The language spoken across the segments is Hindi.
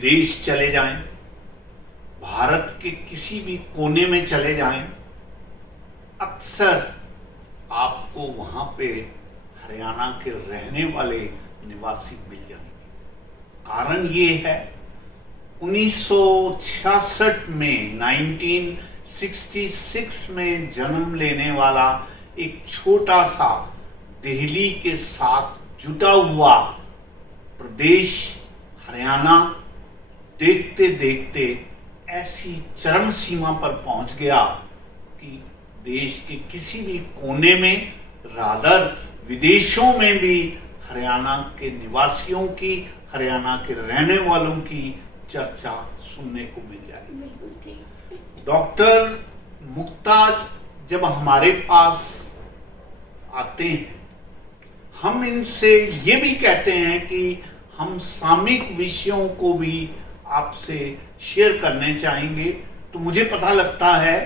विदेश चले जाएं, भारत के किसी भी कोने में चले जाएं, अक्सर आपको वहां पे हरियाणा के रहने वाले निवासी मिल जाएंगे। कारण ये है 1966 में 1966 में जन्म लेने वाला एक छोटा सा दिल्ली के साथ जुटा हुआ प्रदेश हरियाणा देखते देखते ऐसी चरम सीमा पर पहुंच गया कि देश के किसी भी कोने में, रादर विदेशों में भी हरियाणा के निवासियों की, हरियाणा के रहने वालों की चर्चा सुनने को मिल जाएगी। डॉक्टर मुक्ता जब हमारे पास आते हैं, हम इनसे ये भी कहते हैं कि हम सामयिक विषयों को भी आपसे शेयर करने चाहेंगे, तो मुझे पता लगता है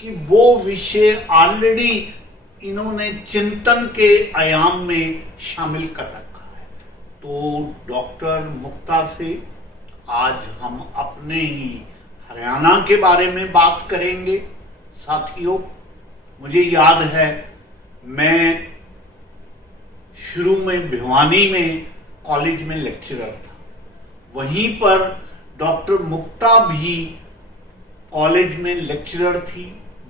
कि वो विषय ऑलरेडी इन्होंने चिंतन के आयाम में शामिल कर रखा है। तो डॉक्टर मुक्ता से आज हम अपने ही हरियाणा के बारे में बात करेंगे। साथियों, मुझे याद है मैं शुरू में भिवानी में कॉलेज में लेक्चरर था, वहीं पर डॉक्टर मुक्ता भी कॉलेज में लेक्चरर थी।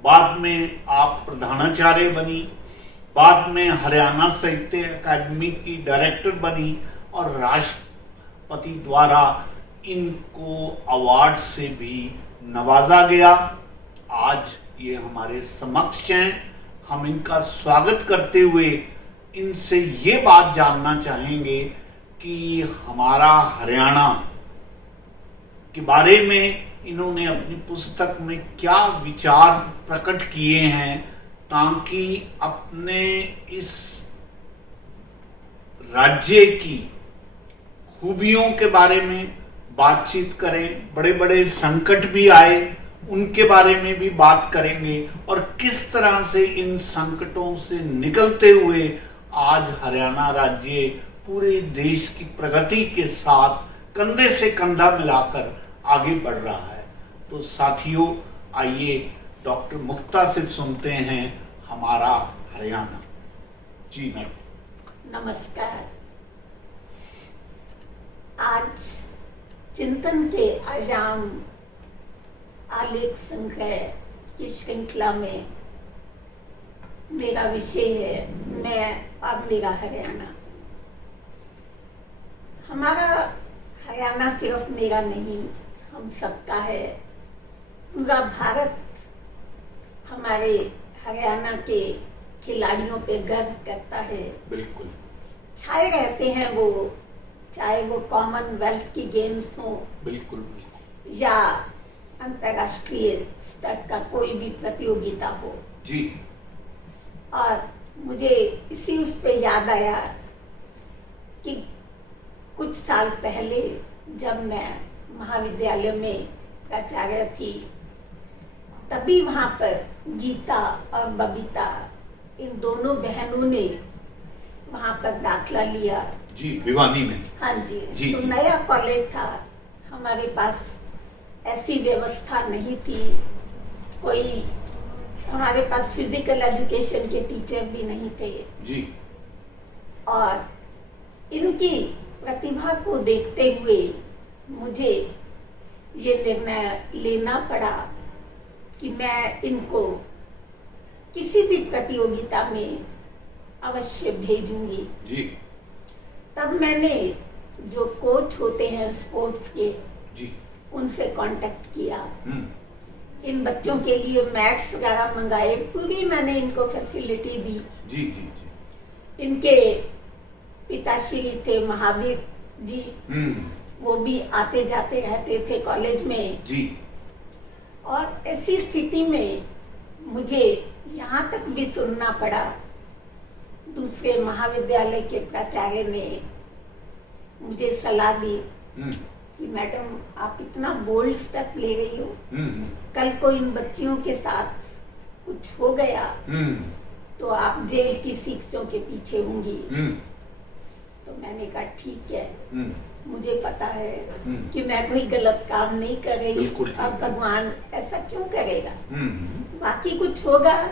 बाद में आप प्रधानाचार्य बनी, बाद में हरियाणा साहित्य अकादमी की डायरेक्टर बनी और राष्ट्रपति द्वारा इनको अवार्ड से भी नवाजा गया। आज ये हमारे समक्ष हैं। हम इनका स्वागत करते हुए इनसे ये बात जानना चाहेंगे कि हमारा हरियाणा के बारे में इन्होंने अपनी पुस्तक में क्या विचार प्रकट किए हैं, ताकि अपने इस राज्य की खूबियों के बारे में बातचीत करें। बड़े बड़े संकट भी आए, उनके बारे में भी बात करेंगे और किस तरह से इन संकटों से निकलते हुए आज हरियाणा राज्य पूरे देश की प्रगति के साथ कंधे से कंधा मिलाकर आगे बढ़ रहा है। तो साथियों, आइए डॉक्टर मुक्ता से सुनते हैं हमारा हरियाणा। जी नमस्कार। आज चिंतन के आयाम आलेख संग्रह की श्रृंखला में मेरा विषय है मैं और मेरा हरियाणा। हमारा हरियाणा सिर्फ मेरा नहीं, हम सबका है। पूरा भारत हमारे हरियाणा के खिलाड़ियों पे गर्व करता है। बिल्कुल छाए रहते हैं वो, चाहे वो कॉमनवेल्थ की गेम्स हो, बिल्कुल, या अंतर्राष्ट्रीय स्तर का कोई भी प्रतियोगिता हो जी। और मुझे इसी उस पे याद आया कि कुछ साल पहले जब मैं महाविद्यालय में प्राचार्य थी, तभी वहां पर गीता और बबीता, इन दोनों बहनों ने वहां पर दाखला लिया जी, भिवानी में। हाँ जी, जी। तो नया कॉलेज था, हमारे पास ऐसी व्यवस्था नहीं थी, कोई हमारे पास फिजिकल एजुकेशन के टीचर भी नहीं थे जी। और इनकी प्रतिभा को देखते हुए मुझे ये निर्णय लेना पड़ा कि मैं इनको किसी भी प्रतियोगिता में अवश्य भेजूंगी जी। तब मैंने जो कोच होते हैं स्पोर्ट्स के जी, उनसे कांटेक्ट किया। इन बच्चों के लिए मैट्स वगैरह मंगाए, पूरी मैंने इनको फैसिलिटी दी। जी जी जी। इनके पिताश्री थे महावीर जी, वो भी आते जाते रहते थे कॉलेज में जी। और ऐसी स्थिति में मुझे यहाँ तक भी सुनना पड़ा, दूसरे महाविद्यालय के प्राचार्य ने मुझे सलाह दी कि मैडम आप इतना बोल्ड स्टेप ले रही हो, कल को इन बच्चियों के साथ कुछ हो गया तो आप जेल की शिक्षों के पीछे होंगी। तो मैंने कहा ठीक है, मुझे पता है हम्म। कि मैं कोई गलत काम नहीं कर रही, बिल्कुल ठीक और है। भगवान ऐसा क्यों करेगा। हम्म। बाकी कुछ होगा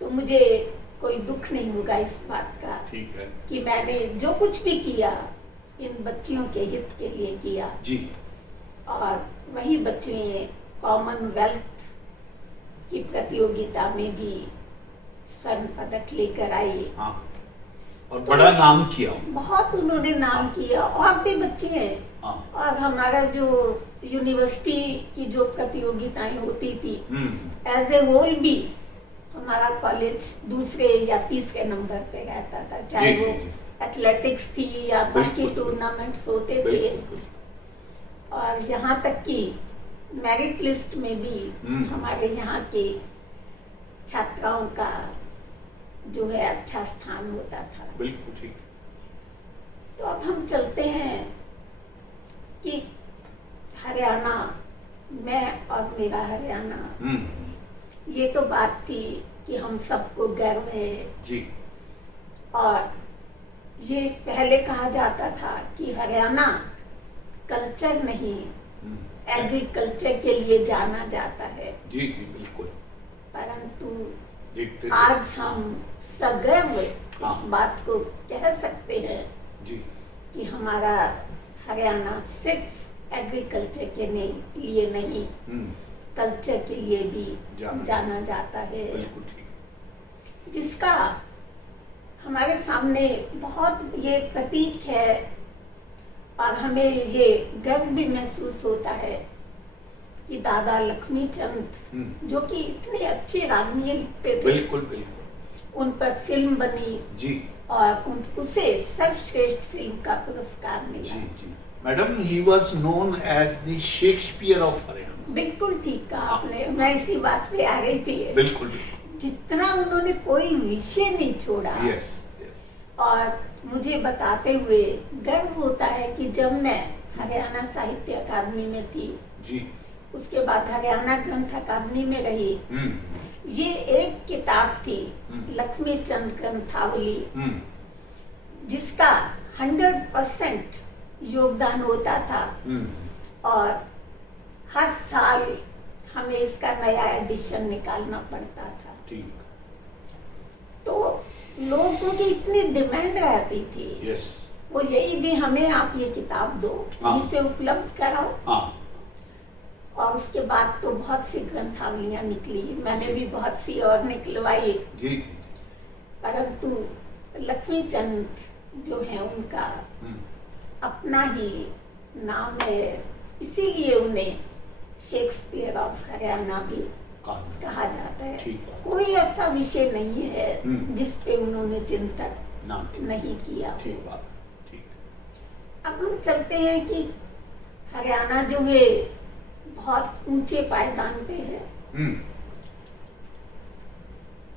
तो मुझे कोई दुख नहीं होगा इस बात का ठीक है कि मैंने जो कुछ भी किया इन बच्चियों के हित के लिए किया, जी। और वही बच्चे कॉमनवेल्थ की प्रतियोगिता में भी स्वर्ण पदक लेकर आई। हाँ, और तो बड़ा नाम किया। बहुत उन्होंने नाम हाँ। किया, और भी बच्चे हैं। हाँ। और हमारा जो यूनिवर्सिटी की जो प्रतियोगिताएं होती थी, एज ए होल भी हमारा कॉलेज दूसरे या तीसरे नंबर पे रहता था, चाहे जी, वो जी, जी। एथलेटिक्स थी या बाकी बिल्कुल, टूर्नामेंट्स होते थे। बिल्कुल। और यहाँ तक कि मेरिट लिस्ट में भी हमारे यहाँ के छात्राओं का जो है अच्छा स्थान होता था। बिल्कुल ठीक। तो अब हम चलते हैं कि हरियाणा, मैं और मेरा हरियाणा, ये तो बात थी कि हम सबको गर्व है जी। और ये पहले कहा जाता था कि हरियाणा कल्चर नहीं एग्रीकल्चर के लिए जाना जाता है, जी जी बिल्कुल। परंतु देखते थे। आज हम सगर्व हाँ। इस बात को कह सकते हैं जी। कि हमारा हरियाणा सिर्फ एग्रीकल्चर के लिए नहीं, कल्चर के लिए भी जाना जाता है, बिल्कुल ठीक। जिसका हमारे सामने बहुत ये प्रतीक है। और हमें ये गर्व भी महसूस होता है कि दादा लक्ष्मी चंद जो कि इतने अच्छे रागनीय लिखते थे, बिल्कुल बिल्कुल, उन पर फिल्म बनी जी। और उसे सर्वश्रेष्ठ फिल्म का पुरस्कार मिला। जी जी madam, he was known as the Shakespeare of Haryana. बिल्कुल ठीक कहा आपने, मैं इसी बात पे आ गई थी। बिल्कुल। जितना उन्होंने कोई विषय नहीं छोड़ा। Yes yes. और मुझे बताते हुए गर्व होता है कि जब मैं हरियाणा साहित्य अकादमी में थी जी, उसके बाद हरियाणा ग्रंथ अकादमी में रही, ये एक किताब थी लक्ष्मी चंद ग्रंथावली, जिसका 100% योगदान होता था। और हर साल हमें इसका नया एडिशन निकालना पड़ता था। ठीक। तो लोगों की इतनी डिमांड रहती थी, यस। वो यही जी हमें आप ये किताब दो, हाँ। इसे उपलब्ध कराओ। हाँ। और उसके बाद तो बहुत सी ग्रंथावलियां निकली, मैंने भी बहुत सी और निकलवाई, जी। परंतु लक्ष्मी चंद जो है उनका अपना ही नाम है, इसीलिए उन्हें शेक्सपियर ऑफ हरियाणा भी कहा जाता है। ठीक है। कोई ऐसा विषय नहीं है जिस पे उन्होंने चिंतन नाम नहीं किया। ठीक बात। ठीक। अब हम चलते हैं कि हरियाणा जो है बहुत ऊंचे पायदान पे है,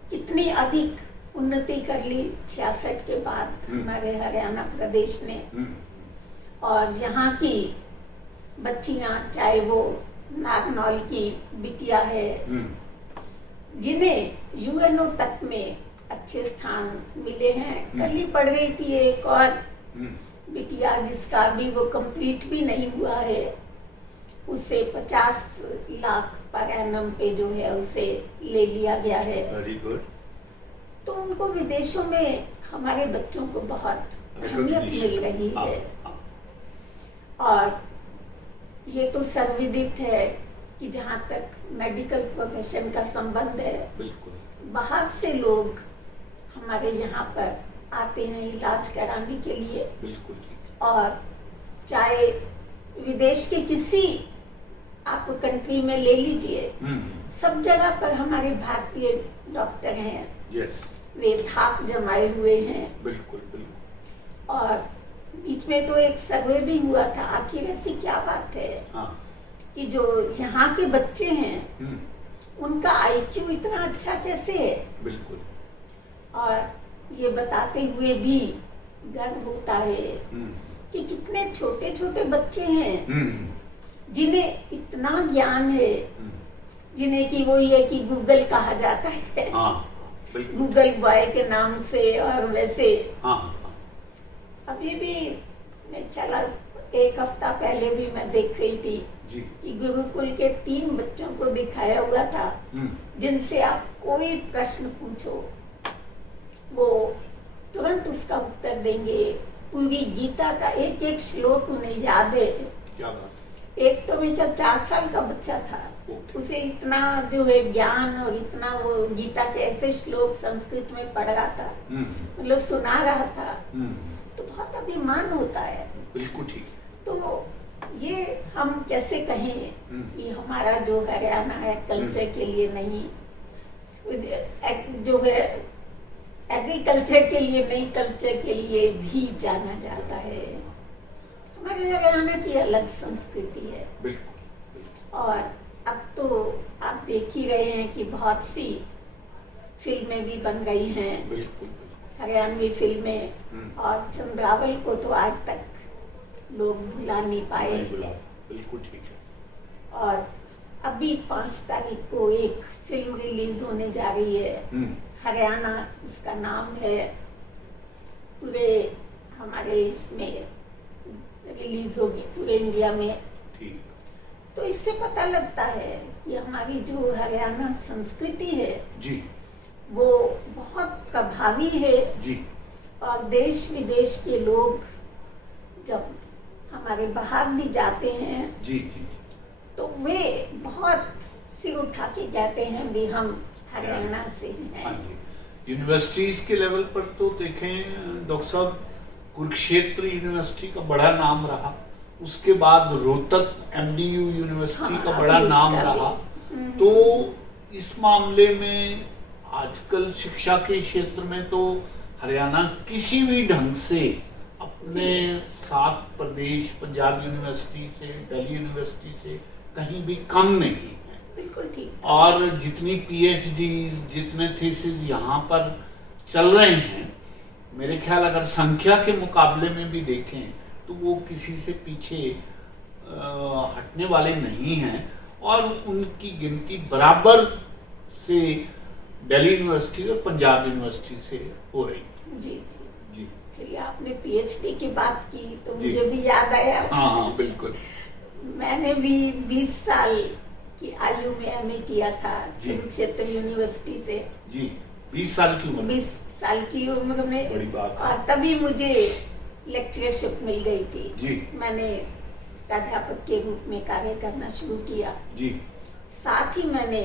कितनी अधिक उन्नति कर ली 66 के बाद हमारे हरियाणा प्रदेश ने। और यहाँ की बच्चियां, चाहे वो नागनौल की बिटिया है, जिन्हें यूएनओ तक में अच्छे स्थान मिले हैं। कल ही पढ़ रही थी एक और बिटिया जिसका अभी वो कंप्लीट भी नहीं हुआ है, उसे 50 लाख पर एनम पे जो है उसे ले लिया गया है। Very good. तो उनको विदेशों में हमारे बच्चों को बहुत अहमियत मिल रही है। और ये तो सर्वविदित है कि जहाँ तक मेडिकल प्रोफेशन का संबंध है, बिल्कुल, बाहर से लोग हमारे यहाँ पर आते हैं इलाज कराने के लिए। बिल्कुल। और चाहे विदेश के किसी आप कंट्री में ले लीजिए, सब जगह पर हमारे भारतीय डॉक्टर हैं। यस। वे थाप जमाए हुए हैं। बिल्कुल बिल्कुल। और बीच में तो एक सर्वे भी हुआ था, आखिर ऐसी क्या बात है कि जो यहाँ के बच्चे हैं उनका आईक्यू इतना अच्छा कैसे है। बिल्कुल। और ये बताते हुए भी गर्व होता है कि कितने छोटे छोटे बच्चे हैं जिन्हें इतना ज्ञान है, जिन्हें कि वो ये कि गूगल कहा जाता है। गूगल बॉय के नाम से। और वैसे अभी भी मैं ख्याल एक हफ्ता पहले भी मैं देख रही थी जी। कि गुरुकुल के 3 बच्चों को दिखाया हुआ था जिनसे आप कोई प्रश्न पूछो वो तुरंत उसका उत्तर देंगे। पूरी गीता का एक एक श्लोक उन्हें याद है। क्या बात एक तो मेरा 4 साल का बच्चा था, ओके। उसे इतना जो है ज्ञान और इतना वो गीता के ऐसे श्लोक संस्कृत में पढ़ रहा था, मतलब सुना रहा था, तो बहुत अभिमान होता है। बिल्कुल ठीक। तो ये हम कैसे कहें कि हमारा जो हरियाणा है कल्चर के लिए नहीं, जो है एग्रीकल्चर के लिए नहीं, कल्चर के लिए भी जाना जाता है। हमारे हरियाणा की अलग संस्कृति है। बिल्कुल। और अब तो आप देख ही रहे हैं कि बहुत सी फिल्में भी बन गई हैं, बिल्कुल। हरियाणवी फिल्में, और चंद्रावल को तो आज तक लोग भुला नहीं पाए। बिल्कुल ठीक है। और अभी 5 तारीख को एक फिल्म रिलीज होने जा रही है, हरियाणा उसका नाम है। पूरे हमारे इसमें रिलीज होगी पूरे इंडिया में। ठीक। तो इससे पता लगता है कि हमारी जो हरियाणा संस्कृति है जी, वो बहुत प्रभावी है। जी। और देश विदेश के लोग जब हमारे बाहर भी जाते हैं जी, जी। तो वे बहुत सिर उठा के कहते हैं भी हम हरियाणा से हैं। हाँ जी। यूनिवर्सिटीज के लेवल पर तो देखें डॉक्टर साहब, कुरुक्षेत्र यूनिवर्सिटी का बड़ा नाम रहा, उसके बाद रोहतक एमडीयू यूनिवर्सिटी का बड़ा नाम रहा। तो इस मामले में आजकल शिक्षा के क्षेत्र में तो हरियाणा किसी भी ढंग से अपने 7 प्रदेश, पंजाब यूनिवर्सिटी से, दिल्ली यूनिवर्सिटी से कहीं भी कम नहीं है। बिल्कुल ठीक। और जितनी पीएचडी, जितने थीसिस यहाँ पर चल रहे हैं, मेरे ख्याल अगर संख्या के मुकाबले में भी देखें तो वो किसी से पीछे हटने वाले नहीं हैं, और उनकी गिनती बराबर से दिल्ली यूनिवर्सिटी और पंजाब यूनिवर्सिटी से हो रही है। जी जी जी। चलिए, आपने पीएचडी की बात की तो जी। मुझे भी याद आया। हाँ, बिल्कुल। मैंने भी 20 साल की आयु में एमए किया था जी। कुरुक्षेत्र यूनिवर्सिटी से। जी, 20 साल की उम्र। 20 साल की उम्र में। बड़ी बात है। और तभी मुझे लेक्चरशिप मिल गई थी। जी। मैंने प्राध्यापक के रूप में कार्य करना शुरू किया। जी। साथ ही मैंने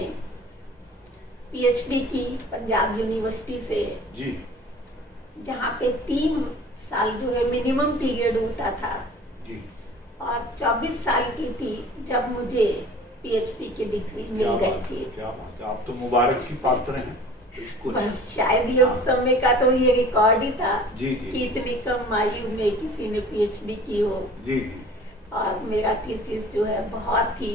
पीएचडी की पंजाब यूनिवर्सिटी से, जी। जहाँ पे 3 साल जो है मिनिमम पीरियड होता था। जी। और 24 साल की थी जब मुझे पीएचडी की डिग्री मिल गई थी। क्या बात है, आप तो मुबारक की पात्र हैं। बिल्कुल। बस शायद ये उस समय का तो ये रिकॉर्ड ही था। जी, जी। कि इतनी कम आयु में किसी ने पीएचडी की हो। जी, जी। और मेरा थीसिस जो है बहुत ही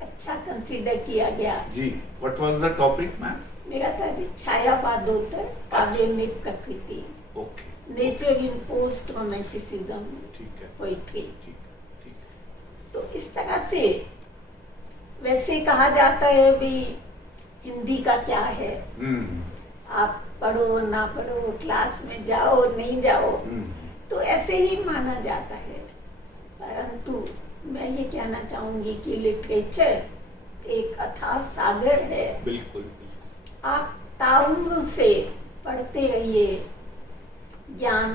अच्छा कंसीडर किया गया। जी। What was the topic ma'am? मेरा था जी छायावादोत्तर काव्य में प्रकृति, okay. Nature in post romanticism ठीक है। पोइट्री। ठीक, ठीक। तो इस तरह से वैसे कहा जाता है भी हिंदी का क्या है, आप पढ़ो ना पढ़ो, क्लास में जाओ नहीं जाओ, तो ऐसे ही माना जाता है। परंतु मैं ये कहना चाहूंगी कि लिटरेचर एक अथाह सागर है। बिल्कुल। आप ताउम्र से पढ़ते रहिए, ज्ञान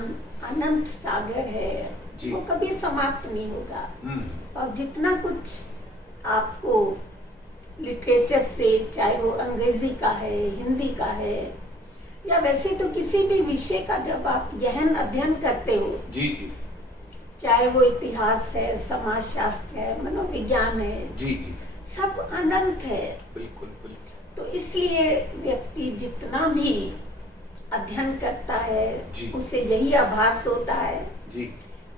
अनंत सागर है, जी। वो कभी समाप्त नहीं होगा। और जितना कुछ आपको लिटरेचर से, चाहे वो अंग्रेजी का है, हिंदी का है, या वैसे तो किसी भी विषय का जब आप गहन अध्ययन करते हो, जी, जी। चाहे वो इतिहास है, समाज शास्त्र है, मनोविज्ञान है, जी, जी। सब अनंत है। बिल्कुल, बिल्कुल। तो इसलिए व्यक्ति जितना भी अध्ययन करता है, जी। उसे यही आभास होता है जी।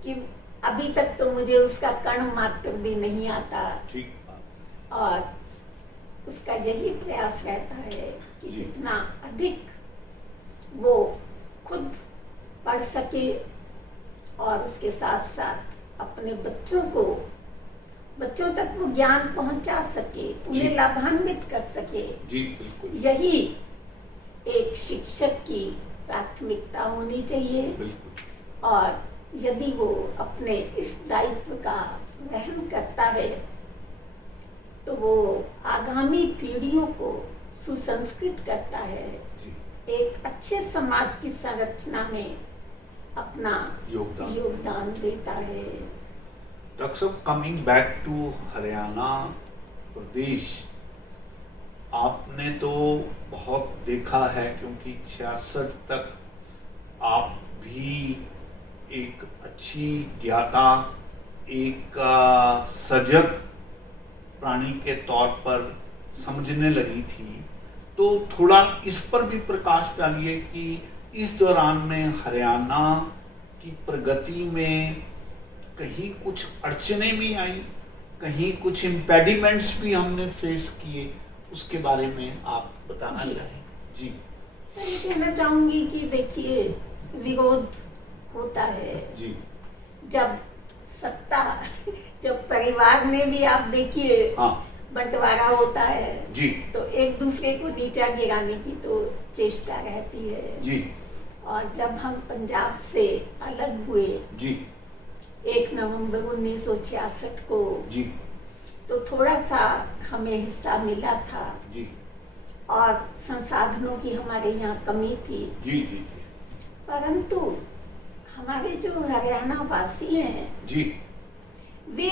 कि अभी तक तो मुझे उसका कण मात्र भी नहीं आता। ठीक। और उसका यही प्रयास रहता है कि जी। जितना अधिक वो खुद पढ़ सके और उसके साथ साथ अपने बच्चों तक वो ज्ञान पहुंचा सके, उन्हें जी। लाभान्वित कर सके। जी, बिल्कुल। यही एक शिक्षक की प्राथमिकता होनी चाहिए। बिल्कुल। और यदि वो अपने इस दायित्व का वहन करता है तो वो आगामी पीढ़ियों को सुसंस्कृत करता है, जी एक अच्छे समाज की संरचना में अपना योगदान देता है। डॉक्टर साहब, कमिंग बैक टू हरियाणा प्रदेश, आपने तो बहुत देखा है क्योंकि 66 तक आप भी एक अच्छी ज्ञाता, एक सजग प्राणी के तौर पर समझने लगी थी, तो थोड़ा इस पर भी प्रकाश डालिए कि इस दौरान में हरियाणा की प्रगति में कहीं कुछ अड़चने भी आई, कहीं कुछ इम्पेडिमेंट्स भी हमने फेस किए, उसके बारे में आप बताना चाहें? जी, मैं ये कहना चाहूंगी कि देखिए, विरोध होता है जी, जब सत्ता, जब परिवार में भी आप देखिए हाँ बंटवारा होता है जी, तो एक दूसरे को नीचा गिराने की तो चेष्टा रहती है जी, और जब हम पंजाब से अलग हुए जी, 1 नवंबर 1966 को, जी, तो थोड़ा सा हमें हिस्सा मिला था जी, और संसाधनों की हमारे यहाँ कमी थी, जी, जी, जी, परंतु हमारे जो हरियाणा वासी हैं जी, वे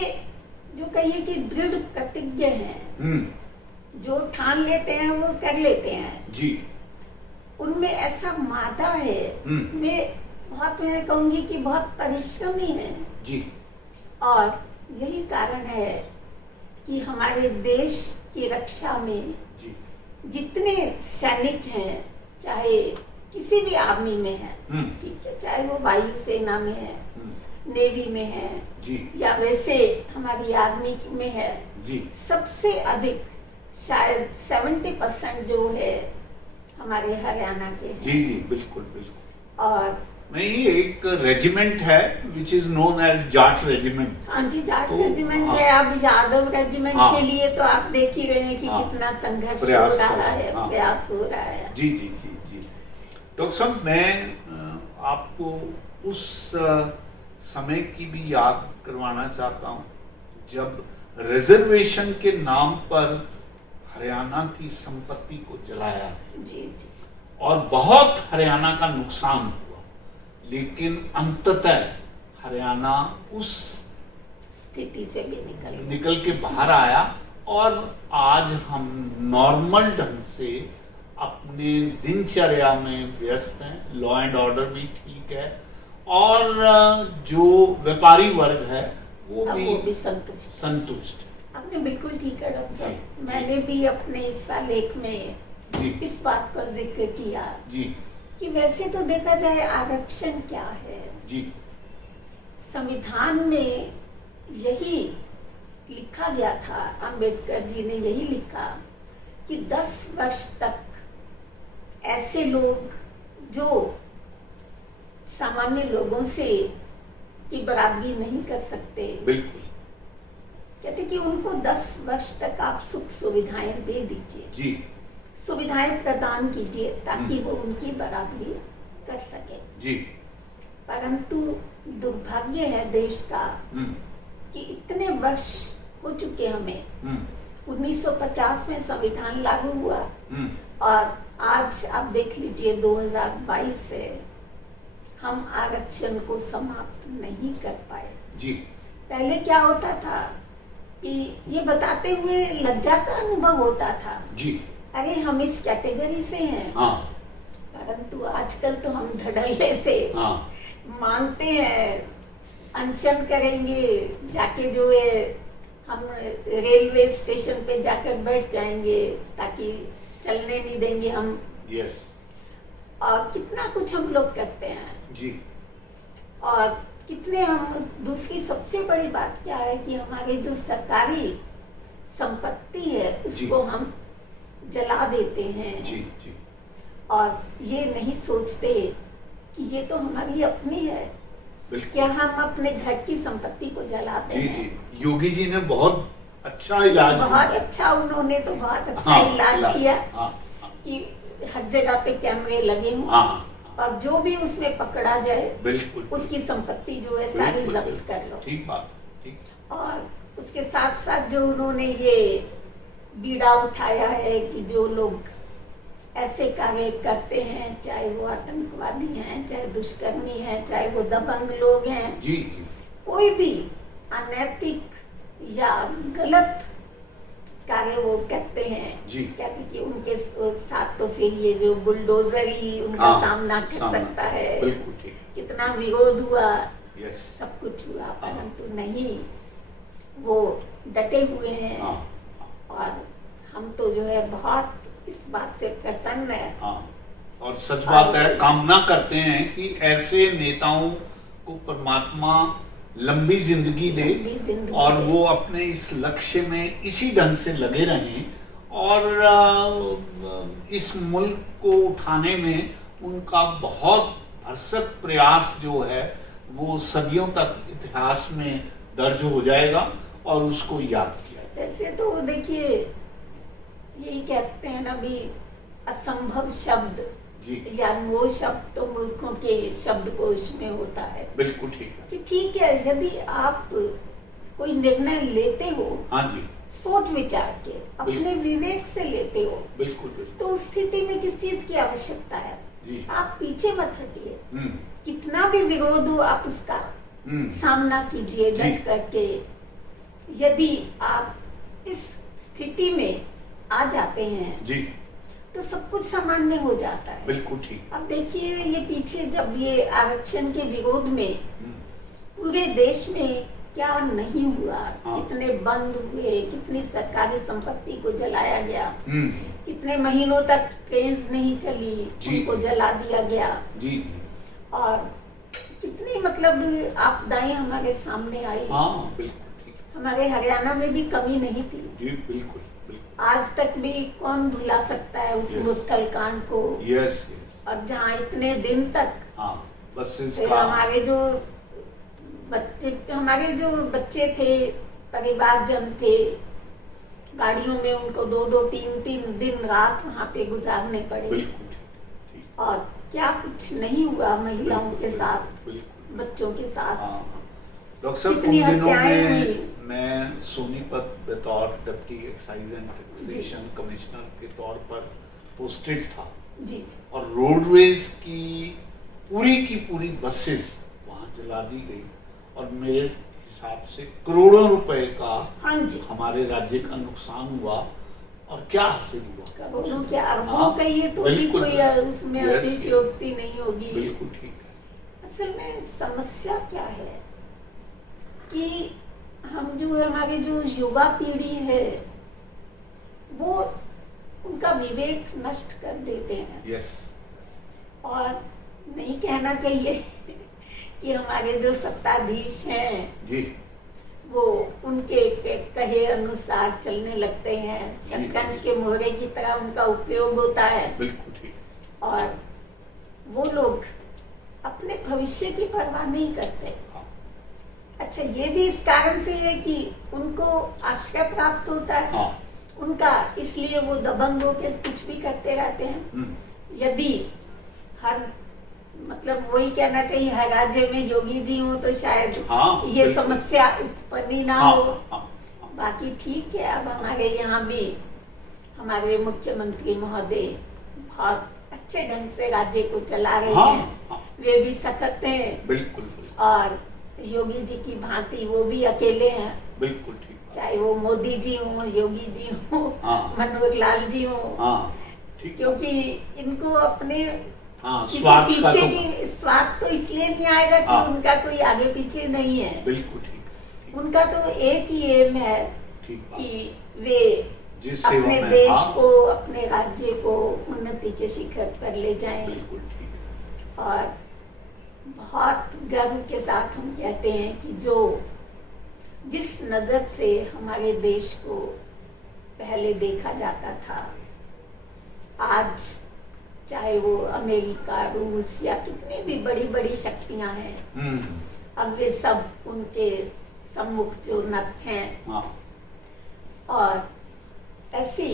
जो कहिए कि दृढ़ प्रतिज्ञ हैं, जो ठान लेते हैं वो कर लेते हैं, जी, उनमें ऐसा मादा है, वे बहुत, मैं कहूंगी कि बहुत परिश्रमी हैं, जी, और यही कारण है कि हमारे देश की रक्षा में जी, जितने सैनिक हैं, चाहे किसी भी आर्मी में है, ठीक है, चाहे वो वायु सेना में है, नेवी में है, जी, या वैसे हमारी आर्मी में है, जी, सबसे अधिक शायद 70% जो है हमारे हरियाणा के हैं। जी, जी, बिल्कुल, बिल्कुल। और नहीं, एक रेजिमेंट है which is known as Jat regiment. हाँ जी, जाट तो, रेजिमेंट हाँ, है। अब यादव रेजिमेंट हाँ, के लिए तो आप देख ही रहे हैं कि हाँ, कितना संघर्ष हो प्रयास रहा है, हाँ, प्रयास हो रहा है। जी, जी, जी, जी। डॉक्टर साहब, मैं आपको उस समय की भी याद करवाना चाहता हूँ जब रिजर्वेशन के नाम पर हरियाणा की संपत्ति को जलाया जी जी, और बहुत हरियाणा का नुकसान हुआ, लेकिन अंततः हरियाणा उस स्थिति से भी निकल के बाहर आया और आज हम नॉर्मल ढंग से अपने दिनचर्या में व्यस्त हैं, लॉ एंड ऑर्डर भी ठीक है और जो व्यापारी वर्ग है वो भी संतुष्ट। आपने बिल्कुल ठीक कहा जी, सर। मैंने भी अपने इस लेख में जी, इस बात का जिक्र किया जी, कि वैसे तो देखा जाए आरक्षण क्या है, जी, संविधान में यही लिखा गया था, अंबेडकर जी ने यही लिखा कि 10 वर्ष तक ऐसे लोग जो सामान्य लोगों से की बराबरी नहीं कर सकते, बिल्कुल, कहते कि उनको 10 वर्ष तक आप सुख सुविधाएं दे दीजिए, जी, सुविधाएं प्रदान कीजिए ताकि वो उनकी बराबरी कर सके। जी, परंतु दुर्भाग्य है देश का कि इतने वर्ष हो चुके हमें, 1950 में संविधान लागू हुआ और आज आप देख लीजिए 2022 से हम आरक्षण को समाप्त नहीं कर पाए। जी, पहले क्या होता था कि ये बताते हुए लज्जा का अनुभव होता था, जी, अरे हम इस कैटेगरी से हैं, हाँ, परंतु आजकल तो हम धड़ल्ले से हाँ, मानते हैं, अनशन करेंगे, जाके जो है हम रेलवे स्टेशन पे जाकर बैठ जाएंगे ताकि चलने नहीं देंगे हम, यस, और कितना कुछ हम लोग करते हैं। जी, और कितने हम, दूसरी सबसे बड़ी बात क्या है कि हमारे जो सरकारी संपत्ति है उसको हम जला देते हैं, जी, जी, और ये नहीं सोचते कि ये तो हमारी अपनी है, क्या हम अपने घर की संपत्ति को जलाते जी, हैं। जी, योगी जी ने बहुत अच्छा इलाज बहुत अच्छा, उन्होंने तो बहुत अच्छा हाँ, इलाज किया हाँ, कि हर जगह पे कैमरे लगे हों हाँ, और जो भी उसमें पकड़ा जाए बिल्कुल उसकी संपत्ति जो है सारी बिल्कुल, जब्त बिल्कुल। कर लो। ठीक बात, ठीक। और उसके साथ साथ जो उन्होंने ये बीड़ा उठाया है कि जो लोग ऐसे कार्य करते हैं, चाहे वो आतंकवादी हैं, चाहे दुष्कर्मी हैं, चाहे वो दबंग लोग हैं, जी जी कोई भी अनैतिक या गलत कार्य वो करते हैं, जी। कहते कि उनके साथ तो फिर ये जो बुलडोजर ही उनका हाँ, सामना कर सामना, सकता है। बिल्कुल ठीक। कितना विरोध हुआ, यस। सब कुछ हुआ, परंतु नहीं, वो डटे हुए हैं। हाँ, और हम तो जो है बहुत इस बात से प्रसन्न है। हाँ। और सच बात है, कामना करते हैं कि ऐसे नेताओं को परमात्मा लंबी जिंदगी दे लंबी जिंदगी और दे। वो अपने इस लक्ष्य में इसी ढंग से लगे रहें और इस मुल्क को उठाने में उनका बहुत भरसक प्रयास जो है वो सदियों तक इतिहास में दर्ज हो जाएगा और उसको याद किया जाएगा। वैसे तो देखिए, यही कहते हैं ना भी, असंभव शब्द जी या वो शब्द तो मूर्खों के शब्दकोश में होता है। बिल्कुल ठीक है। कि ठीक है, यदि आप कोई निर्णय लेते हो हाँ जी सोच विचार के, अपने बिल्कुल। विवेक से लेते हो, बिल्कुल बिल्कुल तो उस स्थिति में किस चीज की आवश्यकता है? जी। आप पीछे मत हटिए, हम्म कितना भी विरोध हो आप उसका हम्म सामना कीजिए जी। डट करके। यदि आप इस स्थिति में आ जाते हैं जी तो सब कुछ सामान्य हो जाता है। बिल्कुल ठीक। अब देखिए, ये पीछे जब ये आरक्षण के विरोध में हम्म, पूरे देश में क्या नहीं हुआ, हाँ। कितने बंद हुए, कितनी सरकारी संपत्ति को जलाया गया, हम्म, कितने महीनों तक ट्रेन नहीं चली, जी। उनको जला दिया गया, जी और कितनी मतलब आपदाएं हमारे सामने आई। हाँ बिल्कुल ठीक। हमारे हरियाणा में भी कमी नहीं थी। जी बिल्कुल बिल्कुल। आज तक भी कौन भुला सकता है उस Yes. मुद्दल कांड को। Yes yes. और जहाँ इतने दिन तक हाँ बस फिर इसका हमारे जो बच्चे थे, परिवारजन थे, गाड़ियों में उनको 2-2, 3-3 दिन रात वहाँ पे गुजारने पड़े। बिल्कुल ठीक ठीक। और क्या कुछ नहीं हुआ महिलाओं बिल्कुल, के साथ, बिल्कुल। बच्चों के साथ। हाँ डॉक्टर साहब, उन कितनी दिनों हत्याएं में हुई। मैं सोनीपत बतौर डिप्टी एक्साइज एंड जी। टैक्सेशन कमिश्नर के तौर पर पोस्टेड था जी और रोडवेज की पूरी बसेस वहां जला दी गई और मेरे हिसाब से करोड़ों रुपए का हाँ जी, हमारे राज्य का नुकसान हुआ। और क्या हासिल हुआ? करोड़ों के अरबों हाँ, का ये तो भी बिल्कुल, कोई बिल्कुल। उसमें Yes, अतिशयोक्ति नहीं होगी। बिल्कुल ठीक है। असल में समस्या क्या है कि हम जो हमारी जो युवा पीढ़ी है वो उनका विवेक नष्ट कर देते हैं। यस और नहीं कहना चाहिए कि हमारे जो सत्ताधीश हैं जी वो उनके कहे अनुसार चलने लगते हैं, शतरंज के मोहरे की तरह उनका उपयोग होता है। बिल्कुल ठीक। और वो लोग अपने भविष्य की परवाह नहीं करते। हाँ अच्छा, ये भी इस कारण से है कि उनको आश्रय प्राप्त होता है हाँ उनका, इसलिए वो दबंग होके कुछ भी करते रहते हैं। हम्म, यदि हर मतलब वही कहना चाहिए, हर राज्य में योगी जी हो तो शायद हाँ, ये बिल्कुल। समस्या उत्पन्न ही ना हाँ हो। हाँ हाँ बाकी ठीक है, अब हमारे यहाँ भी हमारे मुख्यमंत्री महोदय बहुत अच्छे ढंग से राज्य को चला रहे हाँ, हैं। हाँ। वे भी सशक्त हैं बिल्कुल बिल्कुल और योगी जी की भांति वो भी अकेले हैं, बिल्कुल ठीक। चाहे वो मोदी जी हो, योगी जी हो, हाँ। मनोहर लाल जी हो। हाँ ठीक। क्योंकि इनको अपने हाँ किसी स्वार्थ का पीछे तो नहीं, स्वार्थ तो इसलिए नहीं आएगा कि हाँ। उनका कोई आगे पीछे नहीं है। बिल्कुल ठीक। उनका तो एक ही एम है ठीक बात। कि वे जिस सेवा अपने में, देश हाँ, को, अपने राज्य को उन्नति के शिखर पर ले जाएं। बिल्कुल ठीक। और बहुत गर्व के साथ हम कहते हैं कि जो जिस नजर से हमारे देश को पहले देखा जाता था, आज चाहे वो अमेरिका, रूस या कितनी भी बड़ी बड़ी शक्तियां हैं, अब वे सब उनके सम्मुख जो नत हैं। हाँ और ऐसी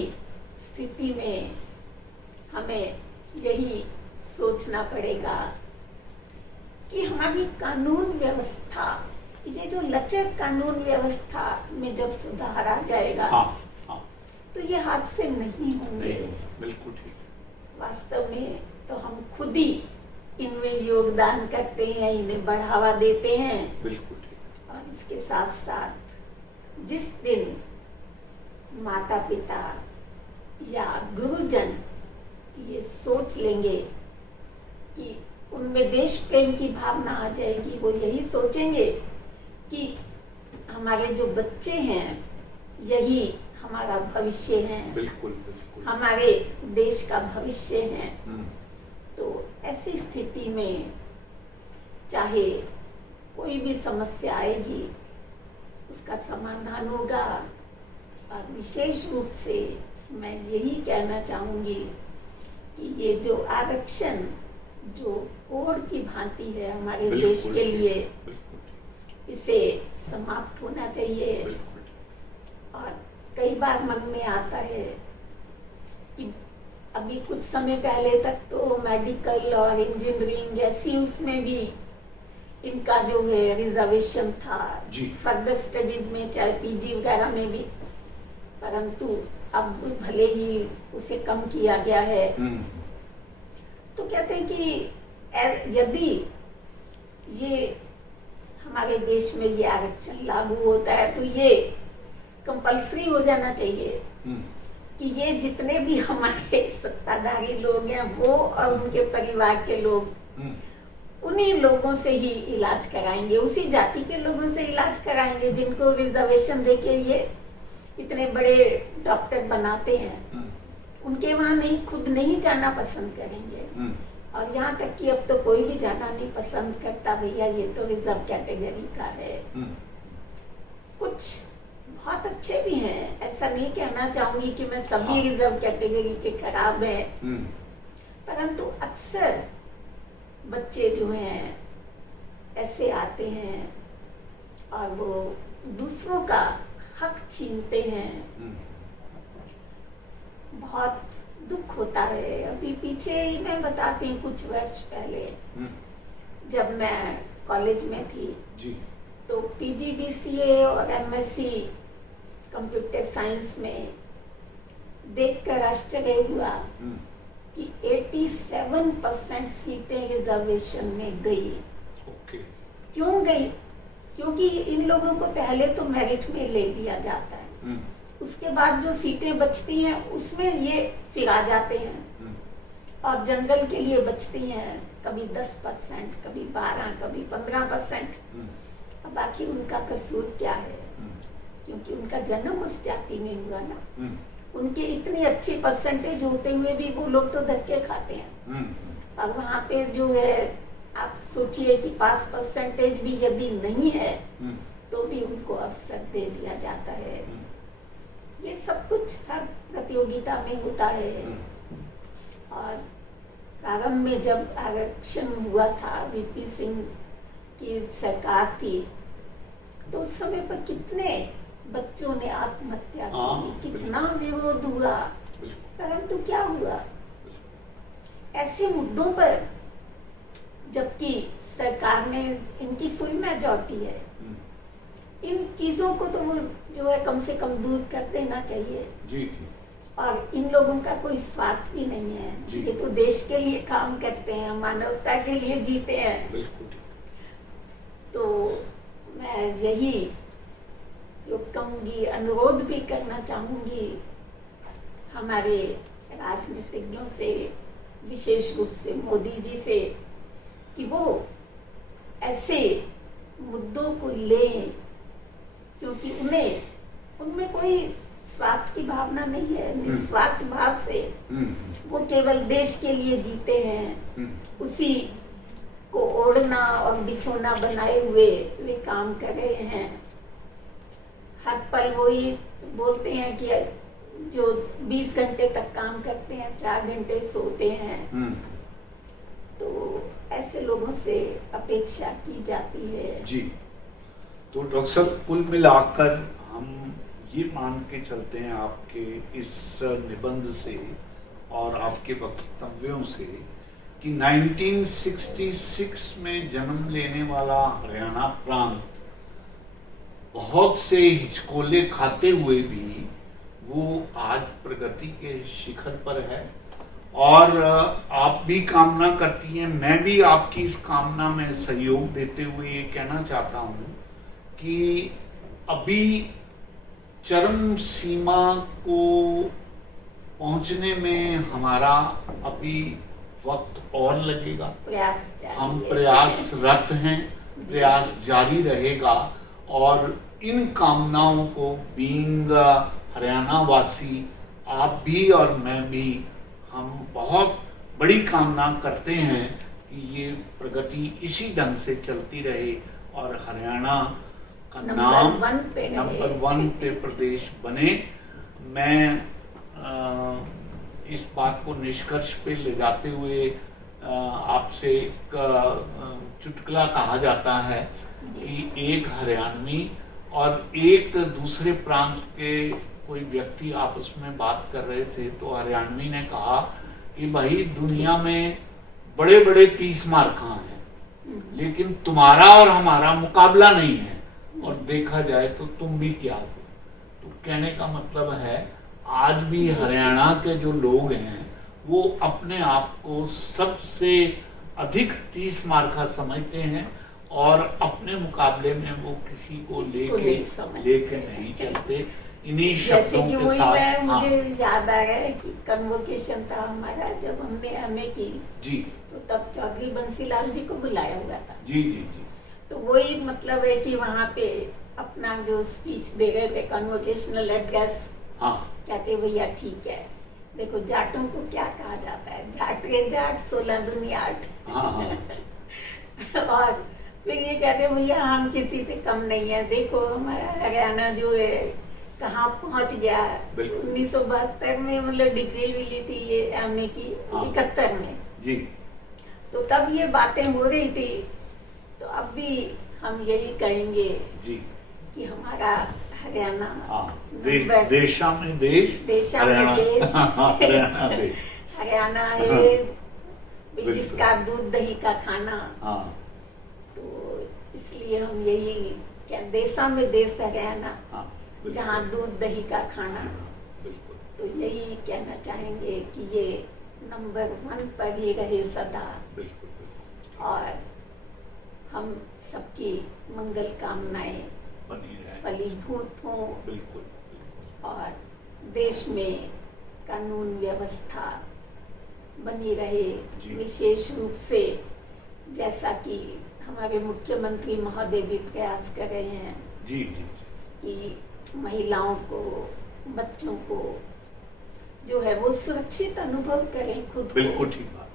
स्थिति में हमें यही सोचना पड़ेगा कि हमारी कानून व्यवस्था, ये जो लचर कानून व्यवस्था में जब सुधार आ जाएगा, हाँ हाँ, तो ये हादसे नहीं होंगे। बिल्कुल ठीक है। वास्तव में तो हम खुद ही इनमें योगदान करते हैं, इन्हें बढ़ावा देते हैं। बिल्कुल ठीक। और इसके साथ साथ जिस दिन माता पिता या गुरुजन ये सोच लेंगे कि उनमें देश प्रेम की भावना आ जाएगी, वो यही सोचेंगे कि हमारे जो बच्चे हैं यही हमारा भविष्य है, बिल्कुल बिल्कुल, हमारे देश का भविष्य है। तो ऐसी स्थिति में चाहे कोई भी समस्या आएगी उसका समाधान होगा। और विशेष रूप से मैं यही कहना चाहूंगी कि ये जो आरक्षण जो कोड की भांति है हमारे देश के लिए, इसे समाप्त होना चाहिए। और कई बार मन में आता है कि अभी कुछ समय पहले तक तो मेडिकल और इंजीनियरिंग ऐसी उसमें भी इनका जो है रिजर्वेशन था, फर्दर स्टडीज में चाहे पीजी वगैरह में भी, परंतु अब भले ही उसे कम किया गया है। तो कहते हैं कि यदि ये हमारे देश में ये आरक्षण लागू होता है तो ये कंपल्सरी हो जाना चाहिए कि ये जितने भी हमारे सत्ताधारी लोग हैं वो और उनके परिवार के लोग उन्हीं लोगों से ही इलाज कराएंगे, उसी जाति के लोगों से इलाज कराएंगे जिनको रिजर्वेशन देके ये इतने बड़े डॉक्टर बनाते हैं। उनके वहां नहीं, खुद नहीं जाना पसंद करेंगे। और यहाँ तक कि अब तो कोई भी जाना नहीं पसंद करता, भैया ये तो रिजर्व कैटेगरी का है। कुछ बहुत अच्छे भी हैं, ऐसा नहीं कहना चाहूंगी कि मैं सभी रिजर्व कैटेगरी के खराब हैं, परंतु अक्सर बच्चे जो हैं ऐसे आते हैं और वो दूसरों का हक छीनते हैं। बहुत दुख होता है। अभी पीछे ही मैं बताती हूँ, कुछ वर्ष पहले जब मैं कॉलेज में थी जी, तो पीजीडीसीए और एमएससी कंप्यूटर साइंस में देखकर आश्चर्य हुआ कि 87% सीटें रिजर्वेशन में गई। क्यों गई? क्योंकि इन लोगों को पहले तो मेरिट में ले लिया जाता है, उसके बाद जो सीटें बचती हैं उसमें ये फिर आ जाते हैं और जनरल के लिए बचती हैं कभी 10%, कभी 12%, कभी 15%। अब बाकी उनका कसूर क्या है? क्योंकि उनका जन्म उस जाति में हुआ ना। उनके इतनी अच्छी परसेंटेज होते हुए भी वो लोग तो धक्के खाते हैं। और वहाँ पे जो है आप सोचिए कि पास परसेंटेज भी यदि नहीं है तो भी उनको अवसर दे दिया जाता है। ये सब कुछ हर प्रतियोगिता में होता है। और प्रारंभ में जब आरक्षण हुआ था, वीपी सिंह की सरकार थी, तो उस समय पर कितने बच्चों ने आत्महत्या की, कितना विरोध हुआ, परंतु क्या हुआ? ऐसे मुद्दों पर जबकि सरकार में इनकी फुल मेजॉरिटी है, इन चीजों को तो वो जो है कम से कम दूर कर देना चाहिए। जी। और इन लोगों का कोई स्वार्थ भी नहीं है, ये तो देश के लिए काम करते हैं, मानवता के लिए जीते हैं। बिल्कुल। तो मैं यही जो कहूँगी, अनुरोध भी करना चाहूंगी हमारे राजनीतिज्ञों से, विशेष रूप से मोदी जी से, कि वो ऐसे मुद्दों को लें, क्योंकि उनमें कोई स्वार्थ की भावना नहीं है। निस्वार्थ भाव से वो केवल देश के लिए जीते हैं, उसी को ओढ़ना और बिछोना बनाए हुए वे काम कर रहे हैं। हर पल वो ही बोलते हैं कि जो 20 घंटे तक काम करते हैं 4 घंटे सोते हैं। तो ऐसे लोगों से अपेक्षा की जाती है। जी। तो डॉक्टर साहब, कुल मिलाकर हम ये मान के चलते हैं आपके इस निबंध से और आपके वक्तव्यों से कि 1966 में जन्म लेने वाला हरियाणा प्रांत बहुत से हिचकोले खाते हुए भी वो आज प्रगति के शिखर पर है। और आप भी कामना करती हैं, मैं भी आपकी इस कामना में सहयोग देते हुए ये कहना चाहता हूं कि अभी चरम सीमा को पहुंचने में हमारा अभी वक्त और लगेगा। प्रयास जारी हम है। प्रयासरत हैं, प्रयास जारी रहेगा। और इन कामनाओं को बीइंग हरियाणा वासी, आप भी और मैं भी, हम बहुत बड़ी कामना करते हैं कि ये प्रगति इसी ढंग से चलती रहे और हरियाणा का नाम नंबर 1 पे प्रदेश बने। मैं इस बात को निष्कर्ष पे ले जाते हुए आपसे एक चुटकुला कहा जाता है कि एक हरियाणवी और एक दूसरे प्रांत के कोई व्यक्ति आपस में बात कर रहे थे, तो हरियाणवी ने कहा कि भाई दुनिया में बड़े बड़े 30 मार कहाँ हैं, लेकिन तुम्हारा और हमारा मुकाबला नहीं है, और देखा जाए तो तुम भी क्या हो। तो कहने का मतलब है आज भी हरियाणा के जो लोग हैं वो अपने आप को सबसे अधिक 30 मार्का समझते हैं और अपने मुकाबले में वो किसी को लेके नहीं चलते। इन्हीं शब्दों के साथ मुझे याद आ गया कि कन्वोकेशन था हमारा, जब हमने हमें की जी, तो तब चौधरी बंसीलाल जी को बुलाया हुआ था। जी जी जी। तो वही मतलब है कि वहाँ पे अपना जो स्पीच दे रहे थे, कन्वोकेशनल एड्रेस, हाँ, कहते भैया ठीक है, देखो जाटों को क्या कहा जाता है, जाट रे जाट 16 दूनी 8। हाँ, हाँ। और फिर ये कहते भैया हम किसी से कम नहीं है, देखो हमारा हरियाणा जो है कहाँ पहुंच गया। 1972 में मतलब डिग्री मिली थी ये एमए की, 71 में जी। तो तब ये बातें हो रही थी। तो अब भी हम यही कहेंगे जी कि हमारा हरियाणा देशा में देश, हरियाणा देश, हरियाणा है जिसका दूध दही का खाना। हाँ। तो इसलिए हम यही देशा में देश हरियाणा, हाँ, जहाँ दूध दही का खाना। तो यही कहना चाहेंगे कि ये नंबर 1 पर ही रहे सदा, और हम सबकी मंगल कामनाएं फलीभूत हों, और देश में कानून व्यवस्था बनी रहे। विशेष रूप से जैसा कि हमारे मुख्यमंत्री महोदय भी प्रयास कर रहे हैं जी जी, कि महिलाओं को, बच्चों को जो है वो सुरक्षित अनुभव करें खुद को। बिल्कुल ठीक बात।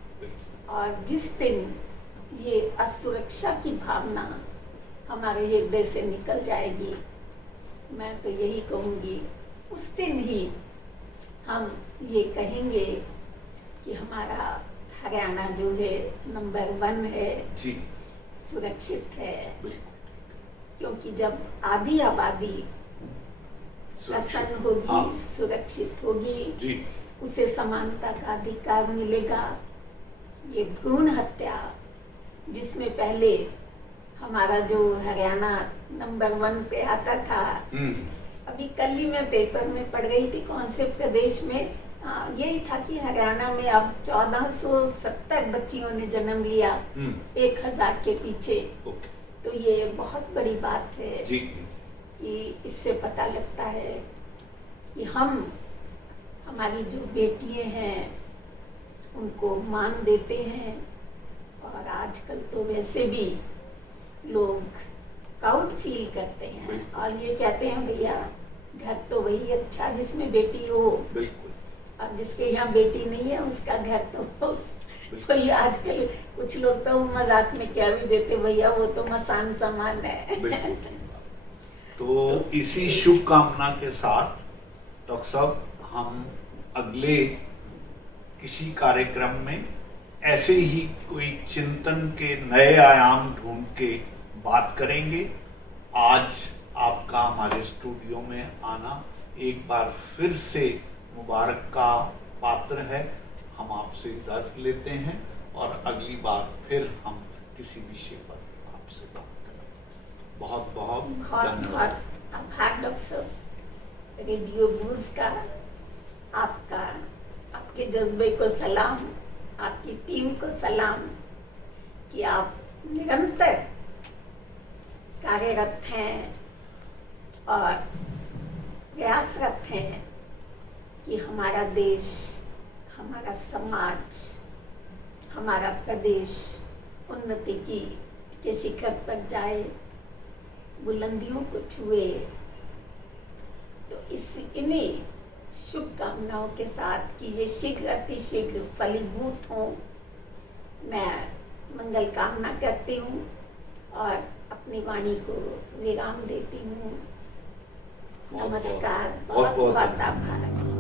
और जिस दिन ये असुरक्षा की भावना हमारे हृदय से निकल जाएगी, मैं तो यही कहूँगी, उस दिन ही हम ये कहेंगे कि हमारा हरियाणा जो है नंबर 1 है जी, सुरक्षित है। क्योंकि जब आधी आबादी प्रसन्न होगी, हाँ, सुरक्षित होगी जी, उसे समानता का अधिकार मिलेगा। ये भ्रूण हत्या, जिसमें पहले हमारा जो हरियाणा नंबर 1 पे आता था, अभी कल ही मैं पेपर में पढ़ रही थी कौन से प्रदेश में, यही था कि हरियाणा में अब 1470 बच्चियों ने जन्म लिया 1000 के पीछे। तो ये बहुत बड़ी बात है जी, कि इससे पता लगता है कि हम, हमारी जो बेटियां हैं उनको मान देते हैं। और आजकल तो वैसे भी लोग प्राउड फील करते हैं और ये कहते हैं भैया घर तो वही अच्छा जिसमें बेटी हो, और जिसके यहाँ बेटी नहीं है उसका घर तो हो। कोई आजकल कुछ लोग तो मजाक में क्या भी देते, भैया वो तो मसान समान है। तो इसी शुभकामना के साथ डॉक्टर साहब हम अगले किसी कार्यक्रम में ऐसे ही कोई चिंतन के नए आयाम ढूंढ के बात करेंगे। आज आपका हमारे स्टूडियो में आना एक बार फिर से मुबारक का पात्र है। हम आपसे इजाजत लेते हैं। और अगली बार फिर हम किसी विषय पर आपसे बात करें। बहुत बहुत बहुत धन्यवाद। बहुत आभार डॉक्टर साहब। रेडियो बूज का आपका, आपके जज्बे को सलाम, आपकी टीम को सलाम कि आप निरंतर कार्यरत हैं और प्रयासरत हैं कि हमारा देश, हमारा समाज, हमारा प्रदेश उन्नति के शिखर पर जाए, बुलंदियों को छुए। तो इन्हीं शुभकामनाओं के साथ कि ये शीघ्र अतिशीघ्र फलीभूत हों, मैं मंगल कामना करती हूँ और अपनी वाणी को विराम देती हूँ। नमस्कार। बहुत बहुत आभार।